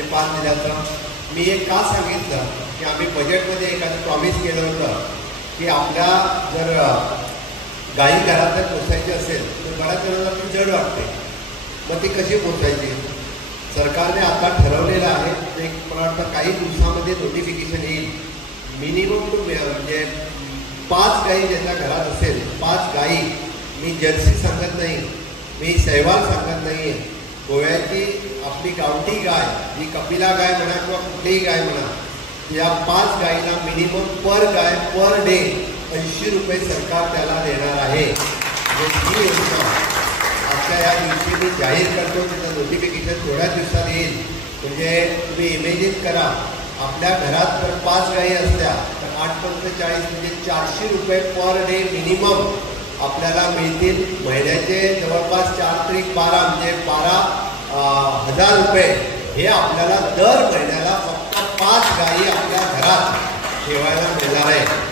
आणि 5 दिल्याचं मी एक का सांगितलं की आम्ही बजेटमध्ये एखादं प्रॉमिस केलं होतं की आपल्या जर गाई घरात जर पोचायची असेल तर बऱ्याच जणांना ती जड वाटते, मग ती कशी पोचायची. सरकारने आता ठरवलेलं आहे, एक मला वाटतं काही दिवसामध्ये नोटिफिकेशन येईल. मिनिमम म्हणजे 5 गाई ज्याच्या घरात असेल, 5 गाई, मी जर्सी सांगत नाही, मी सहवाल सांगत नाही, गोव्याची आपली गावठी गाय जी कपिला गाय म्हणा किंवा कुठलीही गाय म्हणा, या 5 गायीला मिनिमम पर गाय पर डे 80 रुपये सरकार त्याला देणार आहे. ही योजना आजच्या या दिवशी मी जाहीर करतो, त्याचं नोटिफिकेशन थोड्याच दिवसात येईल. म्हणजे तुम्ही इमेजिन करा, आपल्या घरात जर 5 गायी असत्या तर 8×40 म्हणजे 400 रुपये पर डे मिनिमम आपल्याला मिळतील. महिन्याचे जवळपास 4×12 म्हणजे 12,000 रुपये हे आपल्याला दर महिन्याला फक्त 5 गायी आपल्या घरात ठेवायला मिळणार आहे.